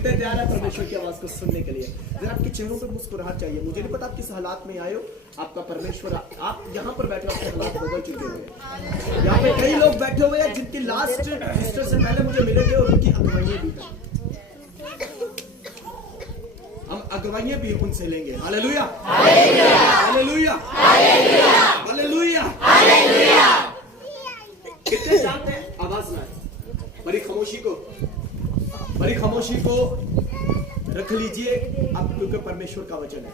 कितने तैयार है परमेश्वर की आवाज को सुनने के लिए? अगर आपके चेहरों पर मुस्कुराहट चाहिए, मुझे नहीं पता आप किस हालात में आए हो, आपका परमेश्वर, आप यहाँ पर बैठे आपके हालात बदल चुके हुए हैं। यहाँ पे कई लोग बैठे हुए हैं जिनकी लास्ट सिस्टर से पहले मुझे मिले थे और उनकी अगुवाइयां भी थी। हम अगुवाइयां भी उनसे लेंगे। Hallelujah, hallelujah, hallelujah, hallelujah. कितने जानते हैं? आवाज ना आए, बड़ी खामोशी को रख लीजिए आप, क्योंकि परमेश्वर का वचन है।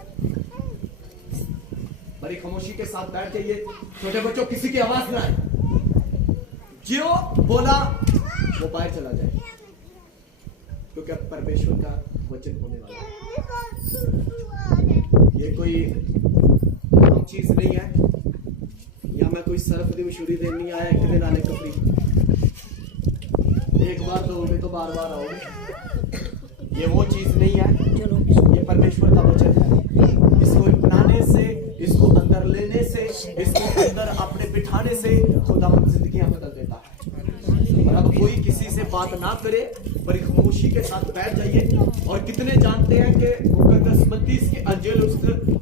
बड़ी खामोशी के साथ बैठ जाइए। छोटे बच्चों, किसी की आवाज ना आए, जो बोला वो बाहर चला जाए, क्योंकि अब परमेश्वर का वचन होने वाला है। ये कोई आम चीज नहीं है, या मैं कोई सरफ दी मशहूरी देने नहीं आया कि नाले कपड़ी एक बार दोगे तो बार बार आओगे। ये वो चीज नहीं है, ये परमेश्वर का वचन है। इसको अपनाने से, इसको अंदर लेने से, इसको अंदर अपने बिठाने से खुदा जिंदगियां बदल देता है। और अब कोई किसी से बात ना करे, बड़ी खामोशी के साथ बैठ जाइए। और कितने जानते हैं कि मुकद्दस मत्ती के अंजील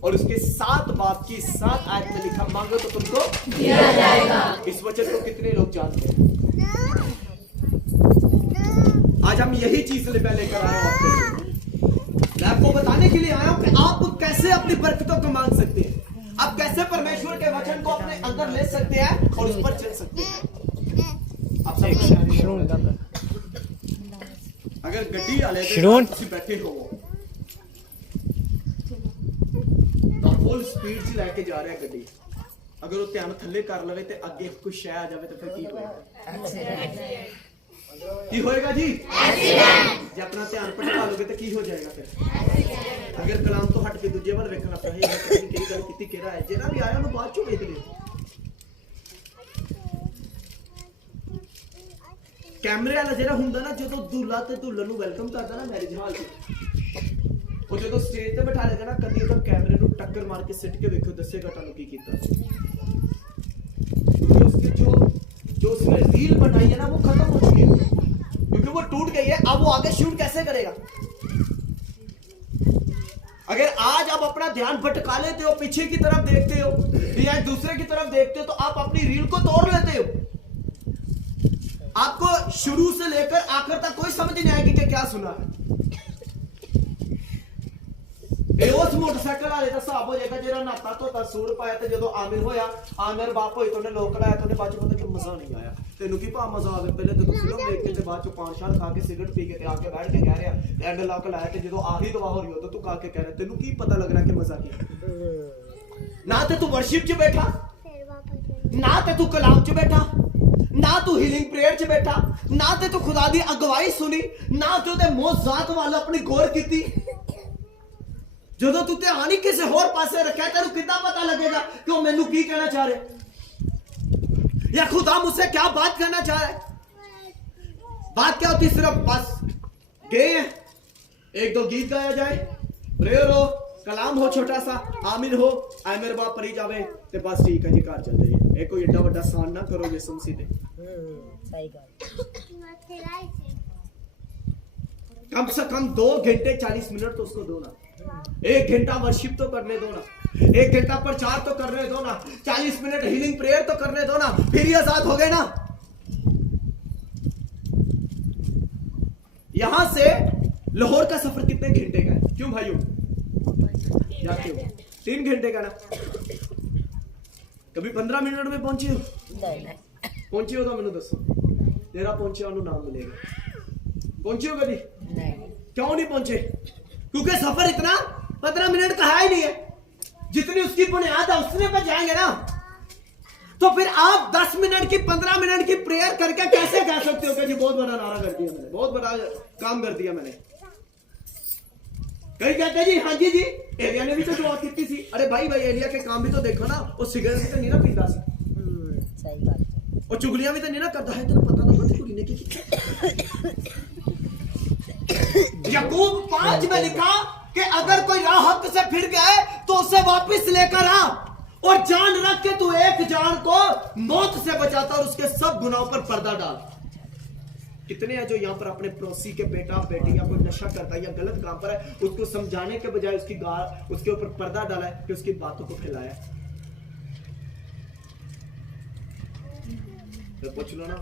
और उसके 7 बाब की 7 आयत में लिखा, मांगो तो तुमको दिया जाएगा। इस वचन को कितने लोग जानते हैं? आज हम यही चीज लेकर आए हैं। मैं आपको बताने के लिए आया हूं कि आप कैसे अपनी बरकतों को मांग सकते हैं, आप कैसे परमेश्वर के वचन को अपने अंदर ले सकते हैं और उस पर चल सकते हैं। आप अगर गड्डी वाले बैठे हो तो फुल स्पीड से लेके जा रहे हैं गड्डी, अगर वो ध्यान थले कर लवे तो अगे कुछ शय आ जाए तो फिर की होएगा? की होएगा जी? जे अपना ध्यान भटका लोगे तो की हो जाएगा? फिर अगर कलाम तो हट के दूजे वाल वेखना अपना केड़ी गल कीती केड़ा है, जेड़ा भी आया ਉਹਨੂੰ ਬਾਅਦ ਚੋਂ ਵੇਖ ਲਿਓ। कैमरे वाला ਜਿਹੜਾ ਹੁੰਦਾ ਨਾ, ਜਦੋਂ दूल्हा ਤੇ ਦੁਲਹਨ ਨੂੰ ਵੈਲਕਮ ਕਰਦਾ ਨਾ ਮੈਰਿਜ ਹਾਲ 'ਚ, ਉਹ ਜਦੋਂ ਸਟੇਜ ਤੇ ਬਿਠਾ ਲੇਗਾ ਨਾ, ਕਦੀ ਉਹਦਾ ਕੈਮਰੇ ਨੂੰ ਟੱਕਰ ਮਾਰ ਕੇ ਸਿੱਟ ਕੇ ਵੇਖੋ, ਦੱਸੇਗਾ ਤੁਹਾਨੂੰ ਕੀ ਕੀਤਾ। उसके जो उसने रील बनाई है ना, वो खत्म हो चुकी है, क्योंकि वो टूट गई है। अब वो आगे शूट कैसे करेगा? अगर आज आप अपना ध्यान भटका लेते हो, पीछे की तरफ देखते हो या दूसरे की तरफ देखते हो, तो आप अपनी रील को तोड़ लेते हो। आपको शुरू से लेकर आखिर तक कोई समझ नहीं आएगी कि क्या सुना है। उस मोटरसाइकिल वाले का हिसाब हो जाएगा जो नाता धोता सूट पाया, तो जो आमिर होया, आमिर बाप होई, तो लोक लाया, तो बाद पता कि मजा नहीं आया। तेन की भा मजा आवे, पहले तो फिल्म देख के बाद पान शान खा के सिगरेट पी के आके बैठ के कह रहा एंड लॉक लाया, कि जो आखिरी दवा हो रही हो तो तू खा के कह रहा, तेन की पता लग रहा कि मजा की? ना तो तू वर्शिप च बैठा, ना तो तू कलाम च बैठा, ना तू हीलिंग प्रेयर च बैठा, ना तो तू खुदा दी अगवाई सुनी, ना तो ते मौजात वाल अपनी गौर की। ਜਦੋਂ ਤੂੰ ਧਿਆਨ ਹੀ ਕਿਸੇ ਹੋਰ ਪਾਸੇ ਰੱਖਿਆ, ਤੈਨੂੰ ਕਿੱਦਾਂ ਪਤਾ लगेगा कि वो मैनू की कहना चाह रहे, या खुदा मुझसे क्या बात करना चाह रहा है? बात क्या होती? सिर्फ बस गए हैं, 1-2 गीत गाया जाए, प्रेयर हो, कलाम हो, छोटा सा आमिर हो, आए मेरे बाप परी जावे, ते बस ठीक है जी, घर चल जाइए। एक कोई एडा बड़ा सान ना करो जे सुनसी दे। सही बात। कम से कम 2 घंटे 40 मिनट तो उसको दो ना, 1 घंटा वर्शिप तो करने दो ना, 1 घंटा प्रचार तो करने दो ना, 40 मिनट हीलिंग प्रेयर तो करने दो ना, फिर ये आजाद हो गए ना। यहां से लाहौर का सफर कितने घंटे का है? क्यों भाइयों जाते हो? 3 घंटे का ना। कभी 15 मिनट में पहुंचे हो? पहुंचे हो तो मैंने दसो, तेरा पहुंचे नाम मिलेगा। पहुंचे हो कभी? क्यों नहीं पहुंचे? क्योंकि सफर इतना 15 मिनट का है ही नहीं है, जितनी उसकी बुनियाद है उसने पर जाएंगे ना। तो फिर आप 10 मिनट की 15 मिनट की प्रेयर करके कैसे कह सकते हो कि जी बहुत बड़ा नारा कर दिया मैंने, बहुत बड़ा काम कर दिया मैंने? कई कहते हैं जी हाँ जी एलिया ने भी तो दुआ की थी। अरे भाई एलिया के काम भी तो देखो ना, वो सिगरेट भी तो नहीं ना पीता सी, सही बात, और चुगलियां भी तो नहीं ना करता है। तेरे पता ना कुछ कुड़ी ने की याकूब 5 में लिखा कि अगर कोई राह हक से फिर गए तो उसे वापस लेकर आ, और जान रख के तू एक जान को मौत से बचाता और उसके सब गुनाहों पर पर्दा डाल। कितने हैं जो यहाँ पर अपने पड़ोसी के बेटा बेटी या कोई नशा करता है या गलत काम पर है, उसको समझाने के बजाय उसकी गाल उसके ऊपर पर्दा डाला है कि उसकी बातों को फैलाया। तो पूछ लो ना,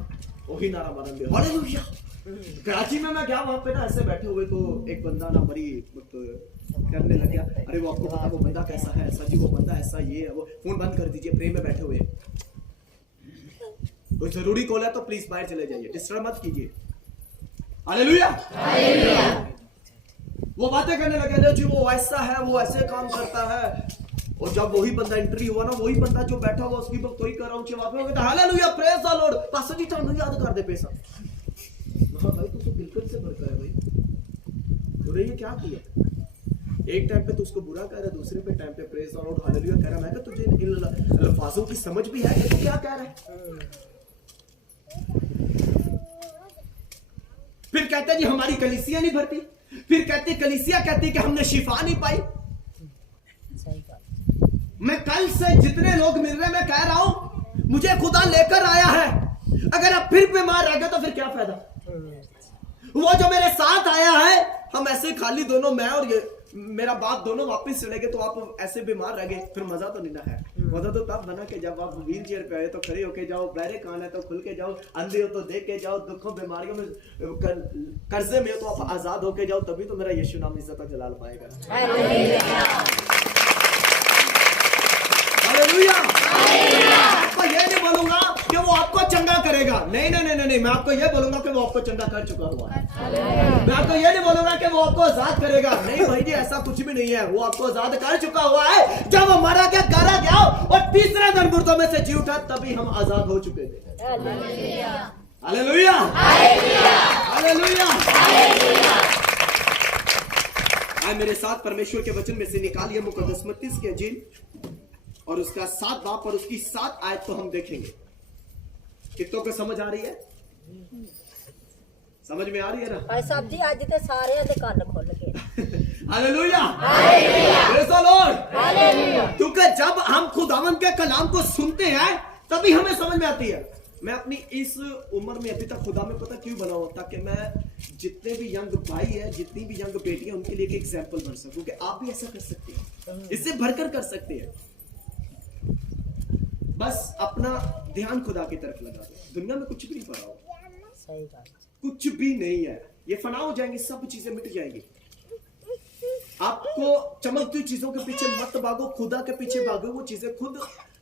वही नारा मारेंगे हालेलुया। कराची में मैं गया, वहां पे ना ऐसे बैठे हुए तो एक बंदा ना बड़ी करने लग गया, अरे वो आपको पता वो बंदा कैसा है, ऐसा जी वो बंदा ऐसा ये है वो, फोन बंद कर दीजिए, प्रेम में बैठे हुए, कोई जरूरी कॉल है तो प्लीज बाहर चले जाइए, डिस्टर्ब मत कीजिए। हालेलुया। वो बातें करने लगे जी वो ऐसा है, वो ऐसे काम करता है, और जब वही बंदा एंट्री हुआ ना, वही बंदा जो बैठा हुआ उसकी बात कोई कर रहा हूं जवाब में hallelujah praise the lord, pastor ji Thanu याद कर दे पैसा। हां भाई तू तो बिल्कुल से भड़का है भाई, तूने ये क्या किया? एक टाइम पे तू उसको बुरा कह रहा है, दूसरे पे टाइम पे प्रेज द लॉर्ड हालेलुया कह रहा है। मैं कहा तुझे इन अल्फाजों की समझ भी है कि तू क्या कह रहा है? फिर कहते जी हमारी कलीसिया नहीं भरती, फिर कहते कलीसिया कहती कि हमने शिफा नहीं पाई। मैं कल से जितने लोग मिल रहे हैं मैं कह रहा हूं मुझे खुदा लेकर आया है, अगर आप फिर बीमार रह गए तो फिर क्या फायदा? वो जो मेरे साथ आया है, हम ऐसे खाली दोनों, मैं और ये मेरा बाप दोनों वापस चले गए तो आप ऐसे बीमार रह गए, फिर मजा तो नहीं ना है। मजा तो तब बना के जब आप व्हील चेयर पे आए तो खड़े होके जाओ, बहरे कान है तो खुल के जाओ, अंधे हो तो देख के जाओ, दुखों बीमारियों में कर्जे में हो तो आप आजाद होके जाओ, तभी तो मेरा यीशु नाम इज्जत जलाल पाएगा। हालेलुया। आपको ये नहीं बोलूंगा कि वो आपको चंगा करेगा, नहीं नहीं नहीं नहीं, मैं आपको ये बोलूंगा कि वो आपको चंगा कर चुका हुआ है। मैं आपको ये नहीं बोलूंगा कि वो आपको आजाद करेगा, नहीं भाई जी ऐसा कुछ भी नहीं है, वो आपको आजाद कर चुका हुआ है। जब वो मारा गया, गाड़ा गया और तीसरे दिन मुर्दों में से जी उठा, तभी हम आजाद हो चुके थे। Hallelujah hallelujah. आज मेरे साथ परमेश्वर के वचन में से निकालिए मुकद्दस मत्ती की इंजील और उसका 7 बाप और उसकी 7 आयत को हम देखेंगे। कितनों को समझ आ रही है? समझ में आ रही है ना? भाई साहब जी आज ते सारे दे कान खोल के hallelujah praise the Lord hallelujah. क्योंकि जब हम खुदावन के कलाम को सुनते हैं तभी हमें समझ में आती है। मैं अपनी इस उम्र में अभी तक खुदा में पता क्यों बना हूं, ताकि मैं जितने भी यंग भाई है, जितनी भी यंग बेटी है, उनके लिए एक एग्जाम्पल बन सकूं कि आप भी ऐसा कर सकते हैं, इससे भरकर कर सकते हैं। बस अपना ध्यान खुदा की तरफ लगा दो, दुनिया में कुछ भी नहीं पड़ा हो, सही बात, कुछ भी नहीं है, ये फना हो जाएंगे, सब चीजें मिट जाएंगी। आपको चमकती हुई चीजों के पीछे मत भागो, खुदा के पीछे भागो, वो चीजें खुद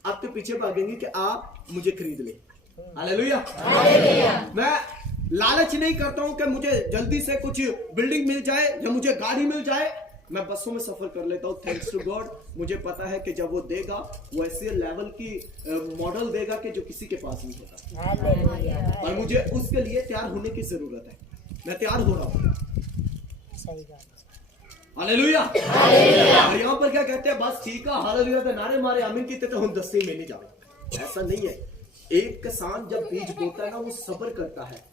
आपके पीछे भागेंगी कि आप मुझे खरीद ले। हालेलुया। मैं लालच नहीं करता हूं कि मुझे जल्दी से कुछ बिल्डिंग मिल जाए या मुझे गाड़ी मिल जाए, मैं बसों में सफर कर लेता हूं, थैंक्स टू गॉड। मुझे पता है कि जब वो देगा वो ऐसे लेवल की मॉडल देगा कि जो किसी के पास नहीं होता, और मुझे उसके लिए तैयार होने की जरूरत है। मैं तैयार हो रहा हूं। सही बात। हालेलुया। और यहाँ पर क्या कहते हैं, बस ठीक है हालेलुया के नारे मारे आमीन की तो हम दस्ते में नहीं जाओ, ऐसा नहीं है। एक किसान जब बीज बोता है ना, वो सब्र करता है।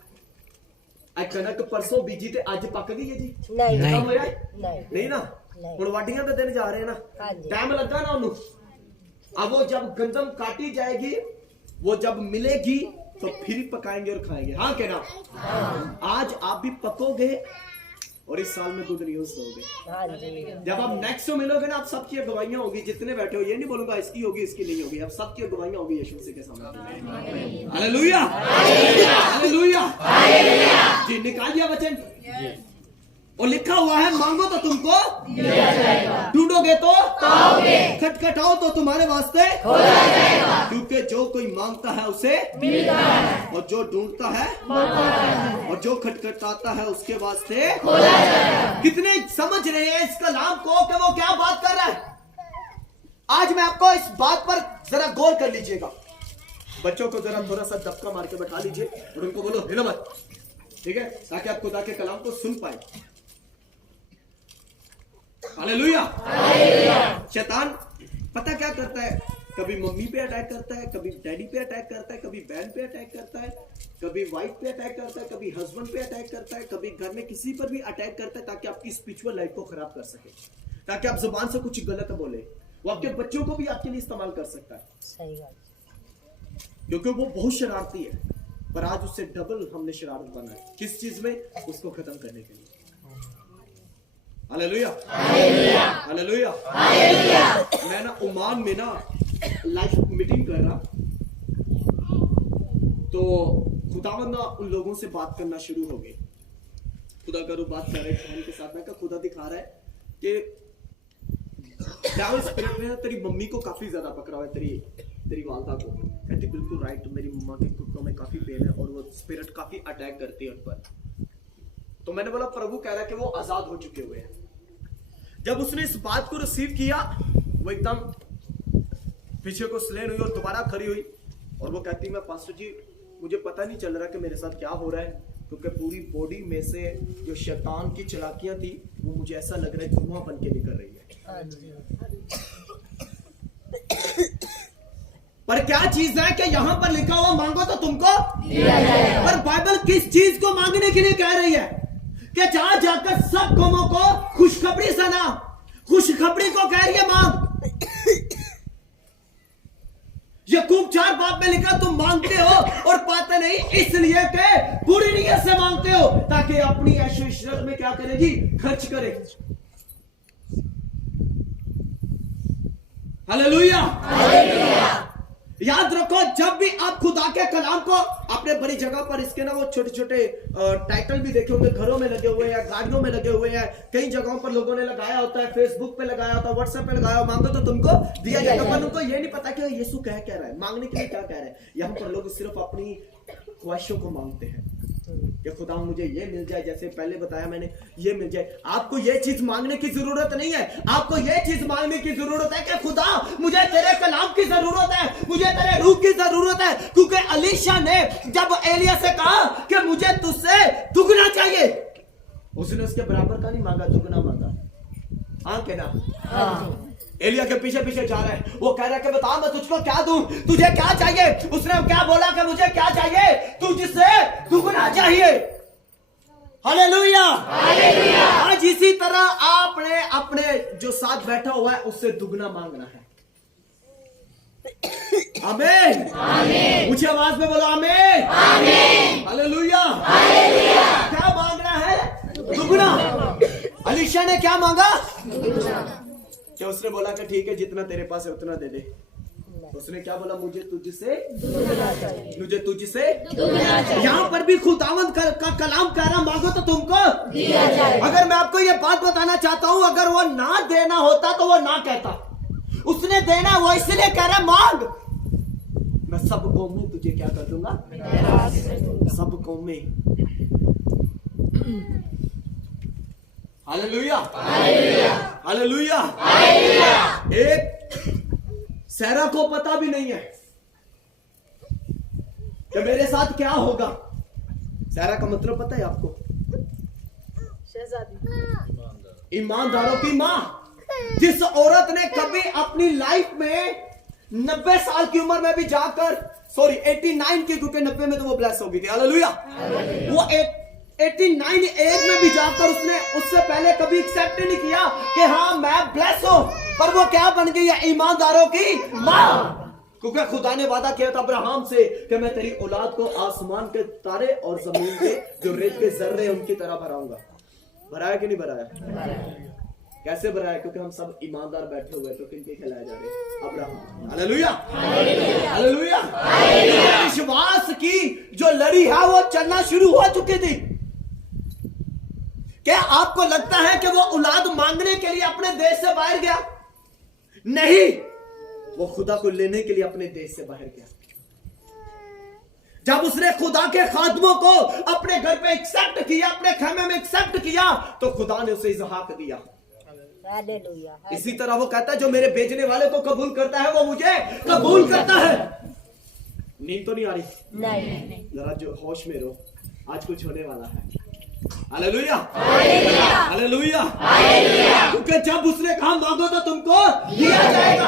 कनक परसों बीजी ते आज पक गई है जी? नहीं नहीं ना, हुण वाडियां दे दिन जा रहे हैं ना, टाइम लगा ना उन्होंने। अब वो जब गंदम काटी जाएगी, वो जब मिलेगी तो फिर पकाएंगे और खाएंगे। हाँ कहना, आज आप भी पकोगे और इस साल में गुड न्यूज दोगे। जब आप नेक्स्ट मिलोगे ना, आप सबकी गवाहियां होगी, जितने बैठे हो, ये नहीं बोलूंगा इसकी होगी इसकी नहीं होगी, अब सबकी गवाहियां होगी यीशु मसीह के सामने। हालेलुया हालेलुया जी। निकाल दिया वचन और लिखा हुआ है, मांगो तो तुमको दिया जाएगा, ढूंढोगे तो पाओगे, खटखटाओ तो तुम्हारे वास्ते खोला जाएगा। क्योंकि जो कोई मांगता है उसे मिलता है, और जो ढूंढता है पाता है, और जो खटखटाता है उसके वास्ते खोला जाएगा। कितने समझ रहे हैं इस कलाम को कि वो क्या बात कर रहा है? आज मैं आपको इस बात पर जरा गौर कर लीजिएगा। बच्चों को जरा थोड़ा सा दबका मार के बैठा लीजिए और उनको बोलो हिलो मत, ठीक है, ताकि आप खुदा के कलाम को सुन पाए। हालेलुया। शैतान पता क्या करता है, कभी मम्मी पे अटैक करता है, कभी डैडी पे अटैक करता है, कभी बहन पे अटैक करता है, कभी वाइफ पे अटैक करता है, कभी हस्बैंड पे अटैक करता है, कभी घर में किसी पर भी अटैक करता है, ताकि आपकी स्पिरिचुअल लाइफ को खराब कर सके, ताकि आप जुबान से कुछ गलत बोले। वो आपके बच्चों को भी आपके लिए इस्तेमाल कर सकता है। सही बात। क्योंकि वो बहुत शरारती है। पर आज उससे डबल हमने शरारत बनाई। किस चीज में? उसको खत्म करने के लिए। Hallelujah, hallelujah, hallelujah. मैं ना ओमान में ना लाइव मीटिंग कर रहा, तो खुदावंद ना उन लोगों से बात करना शुरू हो गई। खुदा करो बात कर रहे हैं के साथ। मैं कहा खुदा दिखा रहा है कि डेविल स्पिरिट ने तेरी मम्मी को काफी ज्यादा पकड़ा हुआ है, तेरी वालदा को। कहती बिल्कुल राइट, मेरी मम्मा के घुटनों में काफी पेन है और वो स्पिरिट काफी अटैक करती है उन पर। तो मैंने बोला प्रभु कह रहा है कि वो आजाद हो चुके हुए हैं। जब उसने इस बात को रिसीव किया, वो एकदम पीछे को स्लेन हुई और दोबारा खड़ी हुई और वो कहती मैं पास्टर जी मुझे पता नहीं चल रहा कि मेरे साथ क्या हो रहा है, क्योंकि पूरी बॉडी में से जो शैतान की चालाकियां थी वो मुझे ऐसा लग रहा है धुआं बन के निकल रही है। पर क्या चीज है कि यहाँ पर लिखा हुआ मांगो तो तुमको दिया जाएगा। पर बाइबल किस चीज को मांगने के लिए कह रही है? कि जहां जाकर सब कौमों को खुशखबरी सुना, खुशखबरी को कह रही है मांग। याकूब 4 में लिखा तुम मांगते हो और पाते नहीं, इसलिए कि बुरी नीयत से मांगते हो ताकि अपनी ऐशो इशरत में क्या करेगी? खर्च करे। Hallelujah, hallelujah. याद रखो जब भी आप खुदा के कलाम को अपने बड़ी जगह पर, इसके ना वो छोटे छोटे टाइटल भी देखे होंगे, घरों में लगे हुए हैं, गाड़ियों में लगे हुए हैं, कई जगहों पर लोगों ने लगाया होता है, फेसबुक पे लगाया होता है, व्हाट्सएप पे लगाया, मांगो तो तुमको दिया जाएगा। पर उनको ये नहीं पता कि यीशु क्या कह रहा है, मांगने के लिए क्या कह रहा है। यहाँ पर लोग सिर्फ अपनी ख्वाहिशों को मांगते हैं कि खुदा मुझे ये मिल जाए, जैसे पहले बताया मैंने, ये मिल जाए। आपको ये चीज मांगने की जरूरत नहीं है, आपको ये चीज मांगने की जरूरत है कि खुदा मुझे तेरे कलाम की जरूरत है, मुझे तेरे रूह की जरूरत है। क्योंकि अलीशा ने जब एलिया से कहा कि मुझे तुझसे दुगना चाहिए, उसने उसके बराबर का नहीं मांगा, दुगना मांगा। हाँ के ना? एलिया के पीछे पीछे जा रहा है, वो कह रहा है कि बता मैं तुझको क्या दूं, तुझे क्या चाहिए? उसने क्या बोला कि मुझे क्या चाहिए? तुझसे दुगना चाहिए। Hallelujah, hallelujah. आज इसी तरह आपने अपने जो साथ बैठा हुआ है उससे दुगना मांगना है। आमीन, आमीन। ऊंची आवाज में बोलो आमीन, आमीन। Hallelujah, hallelujah. क्या मांगना है? दुगना। अलीशा ने क्या मांगा? कि उसने बोला कि ठीक है जितना तेरे पास है उतना दे दे। उसने क्या बोला? मुझे तुझसे मुझे तुझसे। यहाँ पर भी खुदावंद का कलाम कह रहा मांगो तो तुमको दिया जाएगा। अगर मैं आपको ये बात बताना चाहता हूँ, अगर वो ना देना होता तो वो ना कहता, उसने देना वो इसलिए कह रहा मांग। मैं सब कौम में तुझे क्या कर दूंगा? सब कौम में। Hallelujah, hallelujah, hallelujah, hallelujah. एक सैरा को पता भी नहीं है कि मेरे साथ क्या होगा। सैरा का मतलब पता है आपको? ईमानदारों की मां। जिस औरत ने कभी अपनी लाइफ में 90 साल की उम्र में भी जाकर, सॉरी 89 की, क्योंकि 90 में तो वो ब्लेस हो गई थी। हालेलुया। वो 89 एज में भी जाकर उसने उससे पहले कभी एक्सेप्ट नहीं किया कि हाँ मैं ब्लेस हूं, पर वो क्या बन गई है? ईमानदारों की मां। क्योंकि खुदा ने वादा किया था अब्राहम से कि मैं तेरी औलाद को आसमान के तारे और जमीन के जो रेत के जर्रे उनकी तरह भराऊंगा। भराया कि नहीं भराया? कैसे भराया? क्योंकि हम सब ईमानदार बैठे हुए, तो किनके खिलाए जा रहे? अब्राहम। Hallelujah, hallelujah, hallelujah. विश्वास की जो लड़ी है वो चलना शुरू हो चुकी थी। क्या आपको लगता है कि वो औलाद मांगने के लिए अपने देश से बाहर गया? नहीं, वो खुदा को लेने के लिए अपने देश से बाहर गया। जब उसने खुदा के खादमों को अपने घर पे एक्सेप्ट किया, अपने खेमे में एक्सेप्ट किया, तो खुदा ने उसे इसहाक दिया। हालेलुया। इसी तरह वो कहता है जो मेरे भेजने वाले को कबूल करता है वो मुझे कबूल करता है। नींद तो नहीं आ रही? नहीं। जरा जो होश में रहो, आज कुछ होने वाला है। Hallelujah, hallelujah, hallelujah. क्योंकि जब उसने कहा मांगो तो तुमको दिया जाएगा।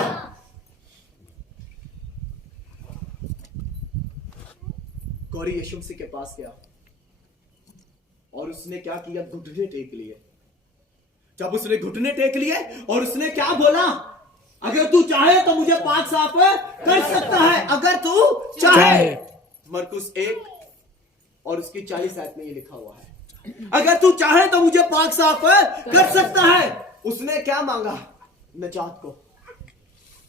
गौरी यीशु मसीह के पास गया और उसने क्या किया? घुटने टेक लिए। जब उसने घुटने टेक लिए और उसने क्या बोला? अगर तू चाहे तो मुझे पाक साफ कर सकता है, अगर तू चाहे। मरकुस 1 और उसकी 40 आयत में ये लिखा हुआ है, अगर तू चाहे तो मुझे पाक साफ कर सकता है। उसने क्या मांगा? नजात को।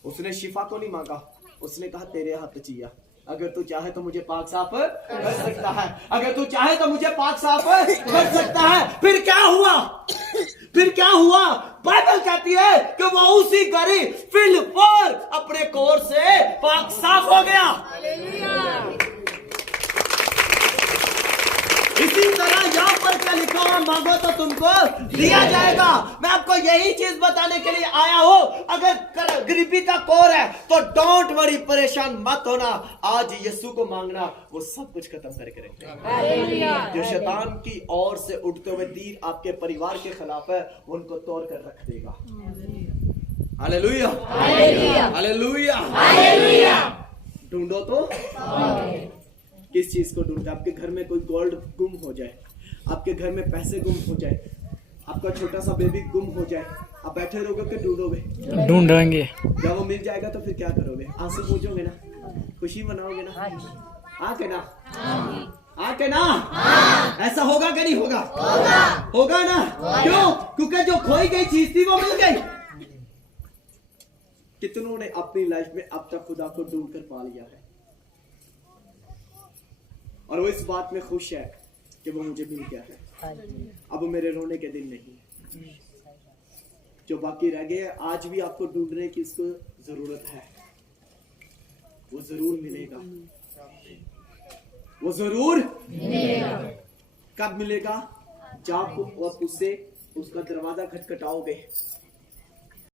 उसने शिफा को नहीं मांगा, उसने कहा तेरे हाथ चाहिए। अगर तू चाहे तो मुझे पाक साफ कर सकता है, अगर तू चाहे तो मुझे पाक साफ कर सकता है। फिर क्या हुआ? फिर क्या हुआ? बाइबल कहती है कि वो उसी घड़ी फिलहाल अपने कोर से पाक साफ हो गया। इसी तरह यहाँ पर क्या लिखा हुआ, मांगो तो तुमको दिया जाएगा। मैं आपको यही चीज बताने के लिए आया हूँ। अगर गरीबी का कोर है तो डोंट वरी, परेशान मत होना। आज यीशु को मांगना, वो सब कुछ खत्म करके रखेगा। जो शैतान की ओर से उठते हुए तीर आपके परिवार के खिलाफ है, उनको तोड़ कर रख देगा। Hallelujah, hallelujah, hallelujah. ढूंढो तो किस चीज को ढूंढते? आपके घर में कोई गोल्ड गुम हो जाए, आपके घर में पैसे गुम हो जाए, आपका छोटा सा बेबी गुम हो जाए, आप बैठे रहोगे कि ढूंढोगे? ढूंढेंगे। जब वो मिल जाएगा तो फिर क्या करोगे? आंसू पूछोगे ना, खुशी मनाओगे ना, आके ना, आके ना। ऐसा होगा कि नहीं होगा? होगा ना। क्यों? क्योंकि जो खोई गई चीज थी वो मिल गई। कितनों ने अपनी लाइफ में अब तक खुदा को ढूंढ कर पा लिया है, और वो इस बात में खुश है कि वो मुझे मिल गया है, अब मेरे रोने के दिन नहीं। जो बाकी रह गए, आज भी आपको ढूंढने की इसको जरूरत है। वो जरूर मिलेगा, वो जरूर मिलेगा। कब मिलेगा? जब आप उससे उसका दरवाजा खटखटाओगे